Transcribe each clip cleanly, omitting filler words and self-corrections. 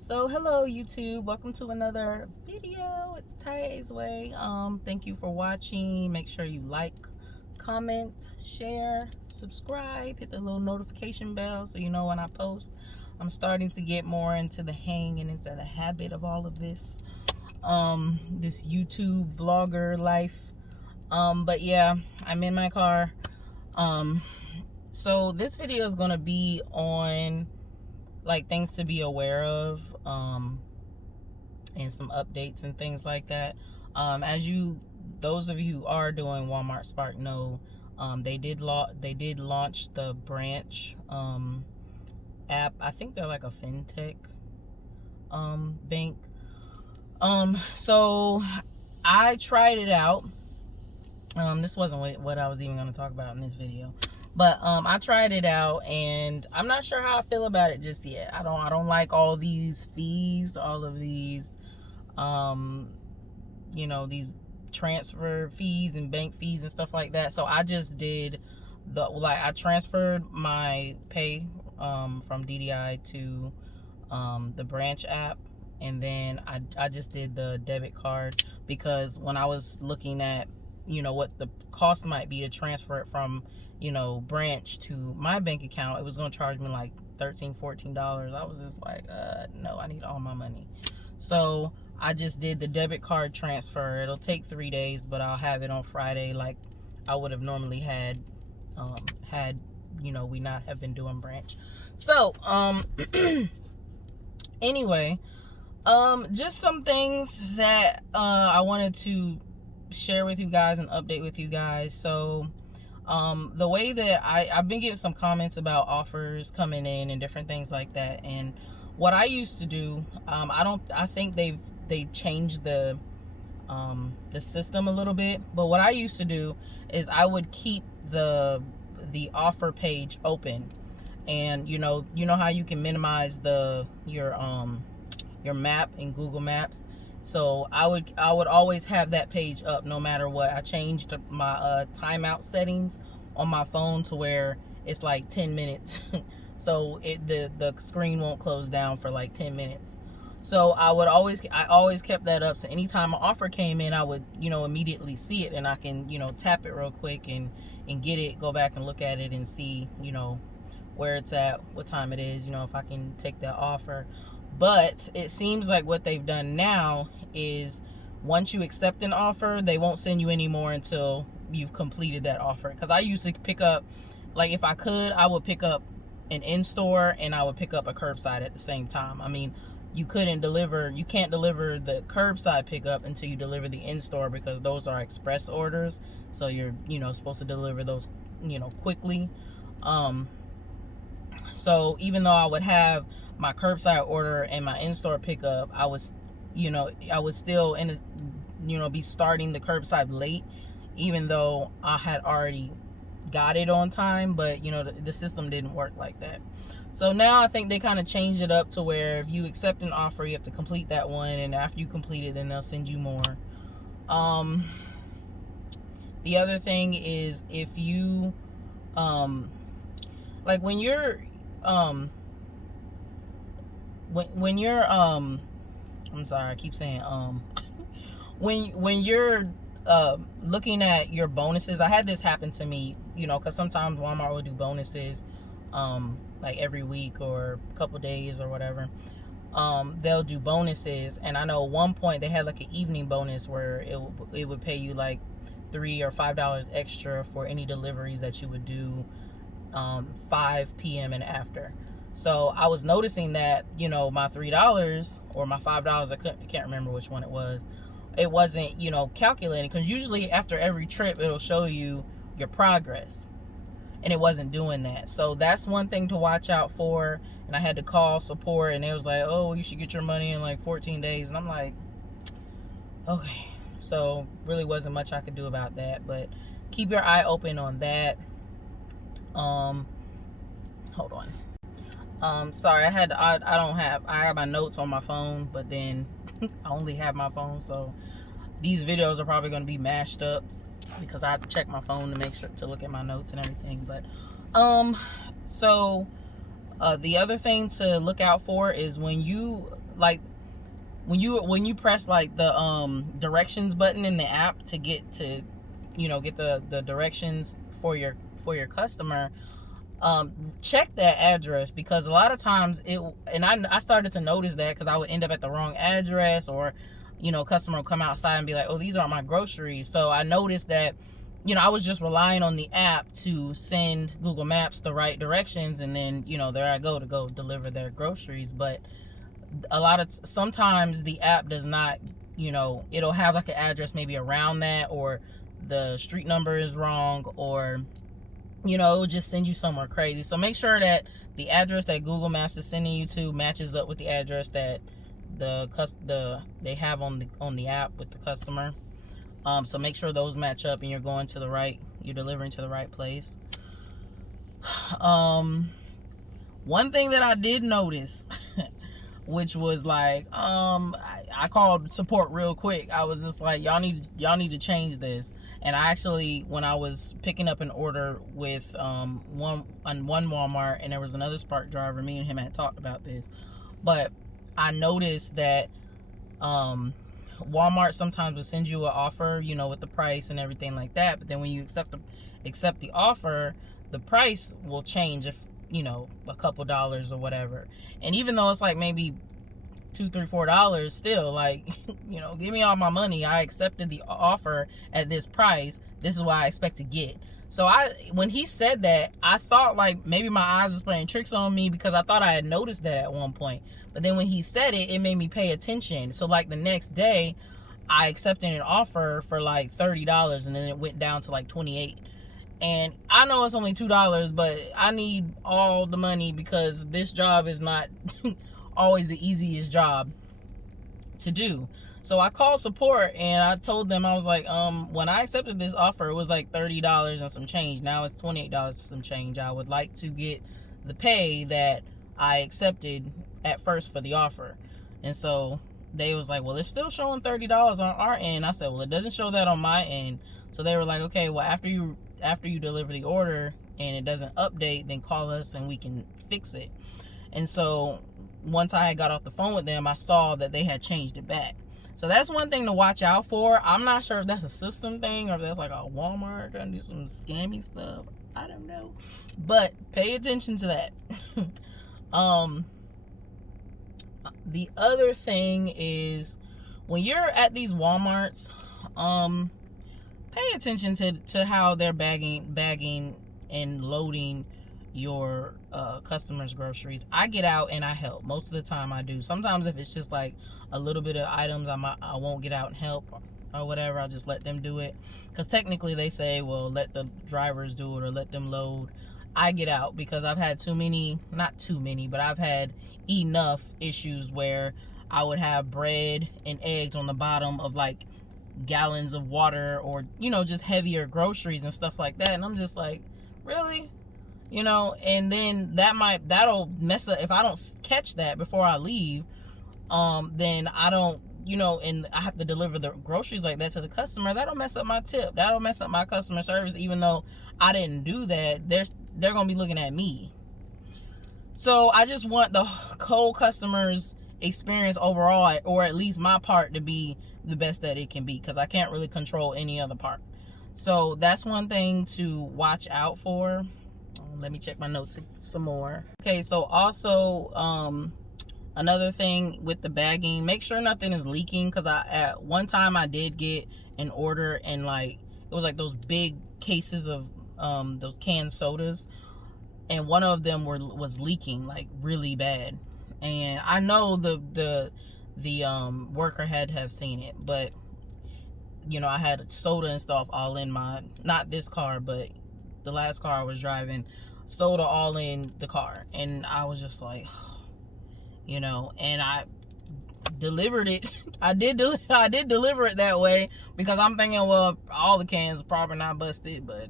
So hello YouTube, welcome to another video. It's Taye's Way. Thank you for watching. Make sure you like, comment, share, subscribe, hit the little notification bell so you know when I post. I'm starting to get more into the hang and into the habit of all of this this YouTube vlogger life. But yeah, I'm in my car. So this video is gonna be on like things to be aware of, and some updates and things like that. Those of you who are doing Walmart Spark know, they did launch the branch app. I think they're like a fintech bank. So I tried it out. This wasn't what I was even going to talk about in this video, but I tried it out and I'm not sure how I feel about it just yet. I don't like all these fees, all of these these transfer fees and bank fees and stuff like that. So I just did I transferred my pay from DDI to the branch app, and then I just did the debit card, because when I was looking at what the cost might be to transfer it from branch to my bank account, it was going to charge me like $13-14. I was just like, no, I need all my money. So I just did the debit card transfer. It'll take 3 days, but I'll have it on Friday like I would have normally had we not have been doing branch. So anyway, just some things that I wanted to share with you guys and update with you guys. So the way that I've been getting some comments about offers coming in and different things like that, and what I used to do, I think they've changed the system a little bit, but what I used to do is I would keep the offer page open, and you know how you can minimize your map in Google Maps. So I would always have that page up no matter what. I changed my timeout settings on my phone to where it's like 10 minutes. So the screen won't close down for like 10 minutes. So I always kept that up. So anytime an offer came in, I would immediately see it, and I can tap it real quick and get it, go back and look at it and see where it's at, what time it is, if I can take that offer. But it seems like what they've done now is once you accept an offer, they won't send you any more until you've completed that offer. Because I used to pick up, like if I could, I would pick up an in-store and I would pick up a curbside at the same time. I mean, you can't deliver the curbside pickup until you deliver the in-store, because those are express orders. So you're supposed to deliver those quickly. So even though I would have my curbside order and my in-store pickup, I was still be starting the curbside late, even though I had already got it on time. But the system didn't work like that. So now I think they kind of changed it up to where if you accept an offer, you have to complete that one, and after you complete it, then they'll send you more. The other thing is, if you like when you're I'm sorry, I keep saying when you're looking at your bonuses. I had this happen to me, because sometimes Walmart will do bonuses like every week or a couple days or whatever. They'll do bonuses, and I know at one point they had like an evening bonus where it would pay you like $3 or $5 extra for any deliveries that you would do 5 p.m. and after. So I was noticing that my $3 or my $5, I can't remember which one it wasn't calculating, because usually after every trip it'll show you your progress, and it wasn't doing that. So that's one thing to watch out for. And I had to call support, and it was like, oh, you should get your money in like 14 days. And I'm like, okay. So really wasn't much I could do about that, but keep your eye open on that. Hold on. Sorry, I have my notes on my phone, but then I only have my phone, so these videos are probably going to be mashed up because I have to check my phone to make sure to look at my notes and everything. But so The other thing to look out for is when you press like the directions button in the app to get to, get the directions for your customer. Check that address, because a lot of times I started to notice that, because I would end up at the wrong address, or customer will come outside and be like, oh, these aren't my groceries. So I noticed that I was just relying on the app to send Google Maps the right directions, and then there I go to go deliver their groceries. But sometimes the app does not, it'll have like an address maybe around that, or the street number is wrong, or it will just send you somewhere crazy. So make sure that the address that Google Maps is sending you to matches up with the address that they have on the app with the customer. So make sure those match up, and you're delivering to the right place. One thing that I did notice, which was like, I called support real quick. I was just like, y'all need to change this. And I actually, when I was picking up an order with one Walmart, and there was another Spark driver, me and him had talked about this, but I noticed that Walmart sometimes will send you an offer, with the price and everything like that, but then when you accept the offer, the price will change if a couple dollars or whatever. And even though it's like maybe $2, $3, $4, still like, give me all my money. I accepted the offer at this price. This is what I expect to get. So when he said that, I thought like maybe my eyes was playing tricks on me, because I thought I had noticed that at one point. But then when he said it, it made me pay attention. So like the next day, I accepted an offer for like $30, and then it went down to like $28. And I know it's only $2, but I need all the money, because this job is not always the easiest job to do. So I called support, and I told them, I was like, when I accepted this offer, it was like $30 and some change. Now it's $28 and some change. I would like to get the pay that I accepted at first for the offer. And so they was like, well, it's still showing $30 on our end. I said, well, it doesn't show that on my end. So they were like, okay, well, after you deliver the order and it doesn't update, then call us and we can fix it. And so once I got off the phone with them, I saw that they had changed it back. So that's one thing to watch out for. I'm not sure if that's a system thing, or if that's like a Walmart trying to do some scammy stuff. I don't know. But pay attention to that. The other thing is, when you're at these Walmarts, pay attention to how they're bagging and loading your customers' groceries. I get out and I help. Most of the time I do. Sometimes if it's just like a little bit of items, I won't get out and help or whatever. I'll just let them do it, because technically they say, well, let the drivers do it or let them load. I get out because I've had not too many, but I've had enough issues where I would have bread and eggs on the bottom of like gallons of water, or just heavier groceries and stuff like that, and I'm just like, really? And then that'll mess up. If I don't catch that before I leave, then I don't, and I have to deliver the groceries like that to the customer, that'll mess up my tip. That'll mess up my customer service. Even though I didn't do that, they're gonna be looking at me. So I just want the whole customer's experience overall, or at least my part, to be the best that it can be, because I can't really control any other part. So that's one thing to watch out for. Let me check my notes some more. Okay, so also another thing with the bagging, make sure nothing is leaking, because at one time I did get an order, and like it was like those big cases of those canned sodas, and one of them was leaking like really bad. And I know the worker had to have seen it, but I had soda and stuff all in not this car, but the last car I was driving, soda all in the car. And I was just like, and I delivered it. I did deliver it that way, because I'm thinking, well, all the cans are probably not busted, but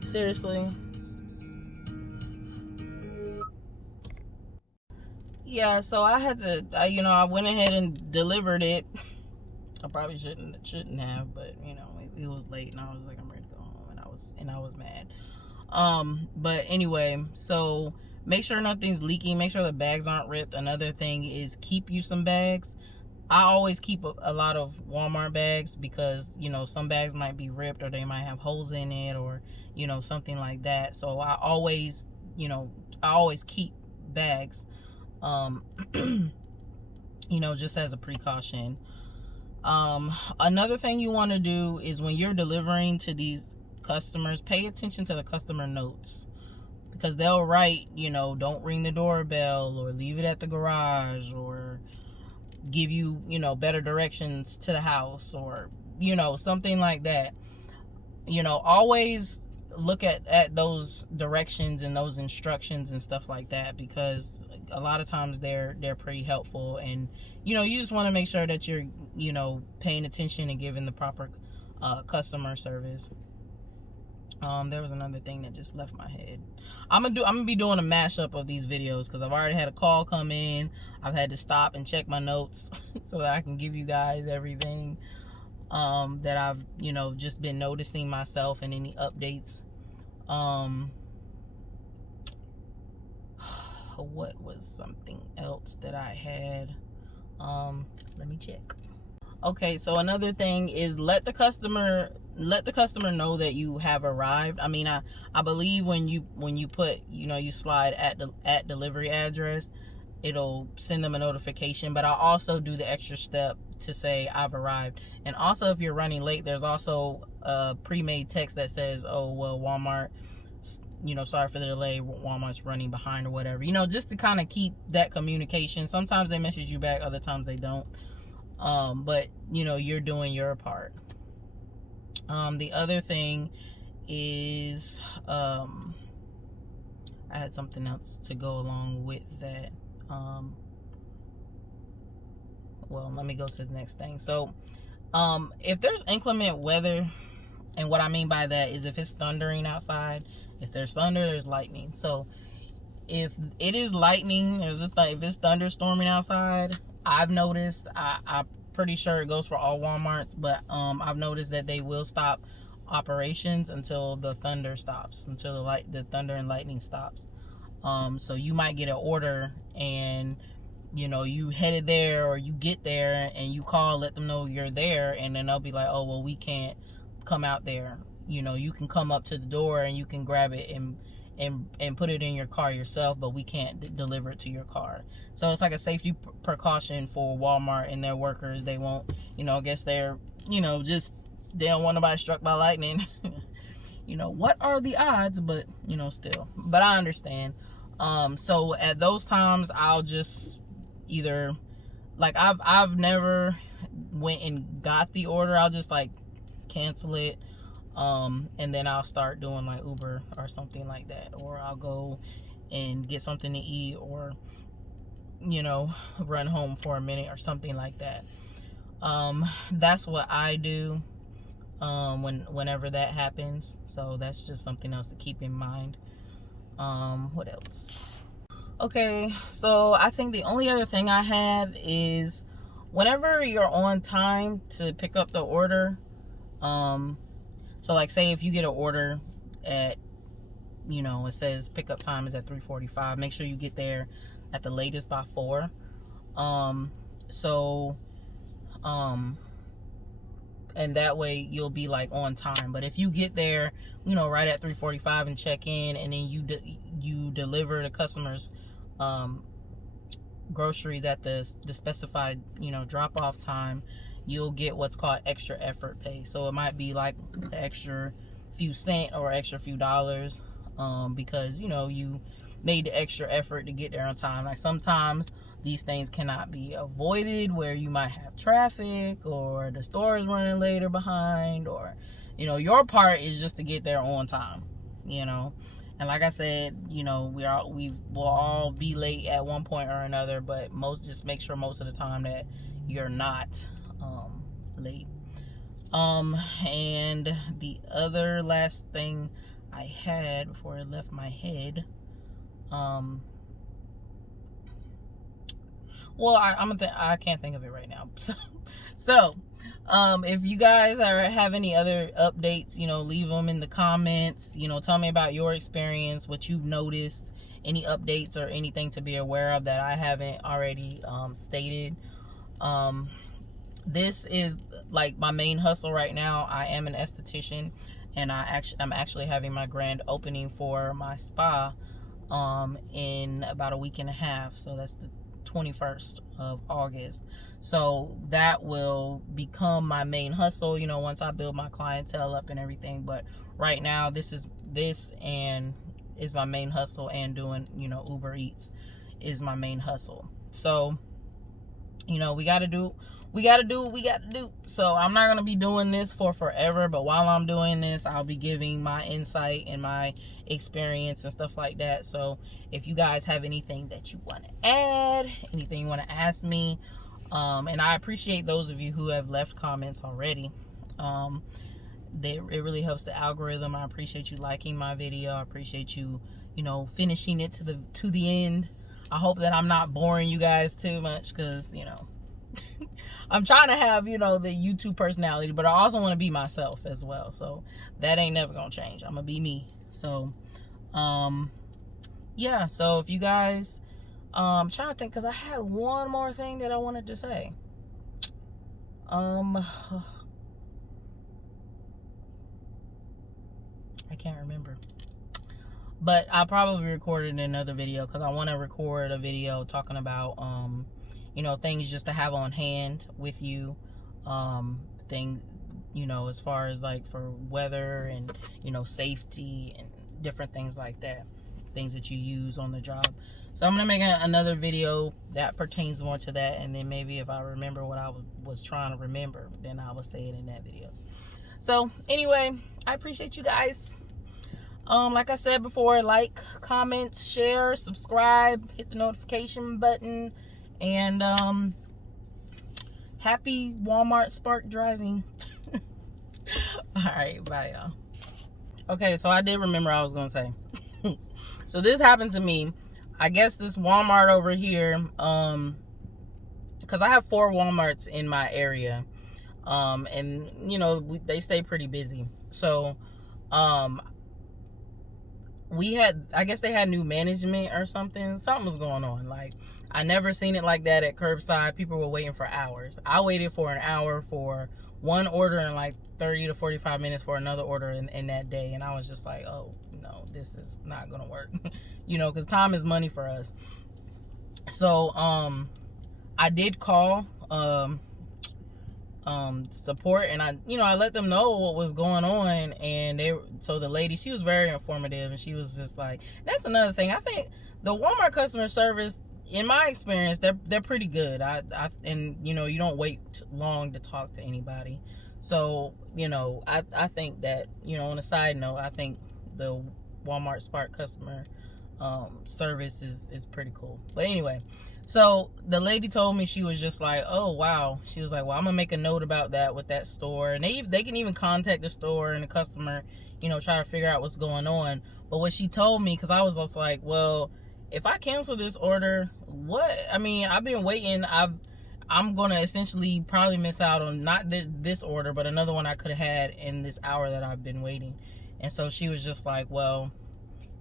seriously. Yeah, so I had to, I went ahead and delivered it. I probably shouldn't have, but it was late, and I was like, I'm ready to go home, and I I was mad. But anyway, so make sure nothing's leaking, make sure the bags aren't ripped. Another thing is keep you some bags. I always keep a lot of Walmart bags because, you know, some bags might be ripped or they might have holes in it or, you know, something like that. So I always, you know, I always keep bags, you know, just as a precaution. Another thing you want to do is when you're delivering to these customers, pay attention to the customer notes, because they'll write, you know, don't ring the doorbell or leave it at the garage or give you, you know, better directions to the house or, you know, something like that. You know, always look at those directions and those instructions and stuff like that, because a lot of times they're pretty helpful, and, you know, you just want to make sure that you're, you know, paying attention and giving the proper customer service. There was another thing that just left my head. I'm gonna be doing a mashup of these videos because I've already had a call come in. I've had to stop and check my notes so that I can give you guys everything that I've, you know, just been noticing myself, and any updates. What was something else that I had? Let me check. Okay, so another thing is let the customer know that you have arrived. I mean, I believe when you put, you know, you slide at delivery address, it'll send them a notification. But I'll also do the extra step to say I've arrived. And also, if you're running late, there's also a pre-made text that says, oh, well, Walmart, you know, sorry for the delay, Walmart's running behind or whatever, you know, just to kind of keep that communication. Sometimes they message you back, other times they don't. But, you know, you're doing your part. The other thing is, I had something else to go along with that. Well, let me go to the next thing. So, if there's inclement weather, and what I mean by that is if it's thundering outside, if there's thunder, there's lightning. So if it is lightning, if it's thunderstorming outside, I've noticed, I'm pretty sure it goes for all Walmarts, but I've noticed that they will stop operations until the thunder stops, until the thunder and lightning stops. So you might get an order, and, you know, you headed there, or you get there and you call, let them know you're there, and then they'll be like, oh, well, we can't come out there. You know, you can come up to the door and you can grab it and put it in your car yourself, but we can't deliver it to your car. So it's like a safety precaution for Walmart and their workers. They won't, you know, I guess they're, you know, just, they don't want nobody struck by lightning. You know, what are the odds? But, you know, still, but I understand. So at those times, I'll just either, like, I've never went and got the order. I'll just, like, cancel it, and then I'll start doing like Uber or something like that, or I'll go and get something to eat, or, you know, run home for a minute or something like that. That's what I do whenever that happens. So that's just something else to keep in mind. What else? Okay, so I think the only other thing I had is whenever you're on time to pick up the order, so like, say if you get an order at, you know, it says pickup time is at 3:45, make sure you get there at the latest by 4. And that way you'll be like on time. But if you get there, you know, right at 3:45 and check in, and then you deliver the customers groceries at the specified, you know, drop off time, you'll get what's called extra effort pay. So it might be like an extra few cent or extra few dollars, because, you know, you made the extra effort to get there on time. Like, sometimes these things cannot be avoided, where you might have traffic, or the store is running late or behind, or, you know, your part is just to get there on time, you know. And like I said, you know, we will all be late at one point or another, but just make sure most of the time that you're not late. And the other last thing I had before it left my head, Well, I can't think of it right now. So, if you guys have any other updates, leave them in the comments. Tell me about your experience, what you've noticed, any updates or anything to be aware of that I haven't already stated. This is like my main hustle right now. I am an esthetician, and I'm actually having my grand opening for my spa in about a week and a half. So that's the 21st of August. So that will become my main hustle, once I build my clientele up and everything. But right now, this and is my main hustle, and doing, Uber Eats is my main hustle. So, we got to do what we got to do. So I'm not going to be doing this for forever, but while I'm doing this, I'll be giving my insight and my experience and stuff like that. So if you guys have anything that you want to add, anything you want to ask me, and I appreciate those of you who have left comments already. It really helps the algorithm. I appreciate you liking my video. I appreciate you, finishing it to the end. I hope that I'm not boring you guys too much, because, I'm trying to have, the YouTube personality, but I also want to be myself as well. So that ain't never going to change. I'm going to be me. So, yeah. So if you guys, I'm trying to think, because I had one more thing that I wanted to say. I can't remember. But I'll probably record it in another video, because I want to record a video talking about, things just to have on hand with you. As far as like for weather and, safety and different things like that. Things that you use on the job. So I'm going to make another video that pertains more to that. And then maybe if I remember what I was trying to remember, then I will say it in that video. So anyway, I appreciate you guys. Like I said before, like, comment, share, subscribe, hit the notification button, and happy Walmart Spark driving. Alright, bye y'all. Okay, so I did remember I was gonna say. So this happened to me. I guess this Walmart over here, because I have 4 Walmarts in my area, and they stay pretty busy. So I guess they had new management or something. Something was going on. Like, I never seen it like that at curbside. People were waiting for hours. I waited for an hour for one order and like 30 to 45 minutes for another order in that day. And I was just like, oh, no, this is not going to work. Because time is money for us. So, I did call, support, and I let them know what was going on, and so the lady, she was very informative, and she was just like, that's another thing. I think the Walmart customer service, in my experience, they're pretty good. And you don't wait long to talk to anybody. So I think that, on a side note, I think the Walmart Spark customer service is pretty cool. But anyway, so the lady told me, she was just like, oh wow, she was like, well, I'm gonna make a note about that with that store, and they can even contact the store and the customer, try to figure out what's going on. But what she told me, because I was just like, well, if I cancel this order, I've been waiting. I'm gonna essentially probably miss out on not this order, but another one I could have had in this hour that I've been waiting. And so she was just like, well,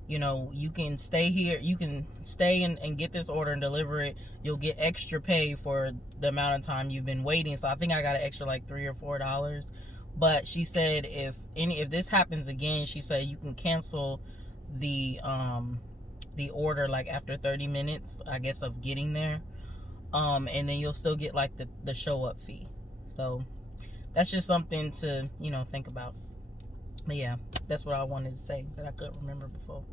you can stay here. You can stay and get this order and deliver it. You'll get extra pay for the amount of time you've been waiting. So I think I got an extra like $3 or $4. But she said if this happens again, she said you can cancel the order like after 30 minutes, I guess, of getting there. And then you'll still get like the show up fee. So that's just something to, think about. But yeah, that's what I wanted to say that I couldn't remember before.